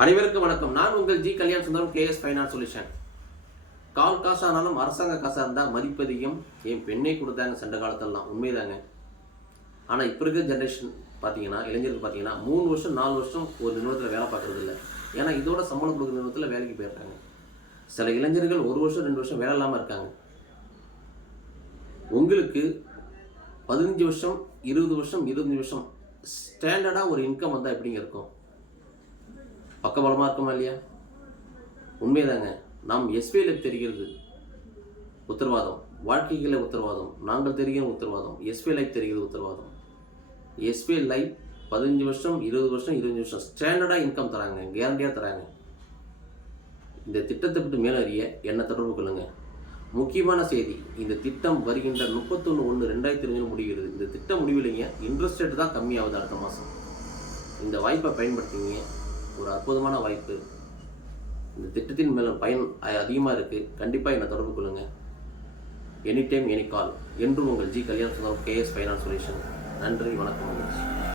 அனைவருக்கும் வணக்கம். நான் உங்கள் G Kalyana Sundaram, KS finance solution. கால் காசானாலும் அரசாங்க காசாக இருந்தால் மதிப்பதிகம். என் பெண்ணை கொடுத்தாங்க சென்ற காலத்திலலாம், உண்மைதாங்க. ஆனால் இப்போ இருக்கிற ஜென்ரேஷன் பார்த்தீங்கன்னா, இளைஞர்கள் பார்த்தீங்கன்னா 3 வருஷம் 4 வருஷம் ஒரு நிறுவனத்தில் வேலை பார்க்குறது இல்லை. ஏன்னா இதோட சம்பளம் கொடுக்குற நிறுவனத்தில் வேலைக்கு போயிருக்காங்க. சில இளைஞர்கள் 1 வருஷம் 2 வருஷம் வேலை இல்லாமல் இருக்காங்க. உங்களுக்கு 15 வருஷம் 20 வருஷம் 25 வருஷம் ஸ்டாண்டர்டாக ஒரு இன்கம் வந்தால் எப்படிங்க இருக்கும்? பக்கபலமாக இருக்குமா இல்லையா? உண்மைதாங்க. நாம் எஸ்பிஐ லைஃப் தெரிகிறது உத்தரவாதம், வாழ்க்கைகளை உத்தரவாதம், நாங்கள் தெரிகிற உத்தரவாதம், எஸ்பிஐ லைஃப் தெரிகிறது உத்தரவாதம். எஸ்பிஐ லைஃப் 15 வருஷம் 20 வருஷம் 25 வருஷம் ஸ்டாண்டர்டாக இன்கம் தராங்க, கேரண்டியாக தராங்க. இந்த திட்டத்தை விட்டு மேலே அறிய என்ன தொடர்பு கொள்ளுங்க. முக்கியமான செய்தி, இந்த திட்டம் வருகின்ற 31/1/2020 முடிகிறது. இந்த திட்டம் முடிவில்லைங்க, இன்ட்ரெஸ்ட் ரேட் தான் கம்மியாகுது அடுத்த மாதம். இந்த வாய்ப்பை பயன்படுத்திங்க. ஒரு அற்புதமான வாய்ப்பு. இந்த திட்டத்தின் மேலே பயன் அதிகமாக இருக்குது. கண்டிப்பாக என்னை தொடர்பு கொள்ளுங்கள். Any time any call. என்றும் உங்கள் G Kalyana Sundaram, KS finance solution. நன்றி, வணக்கம்.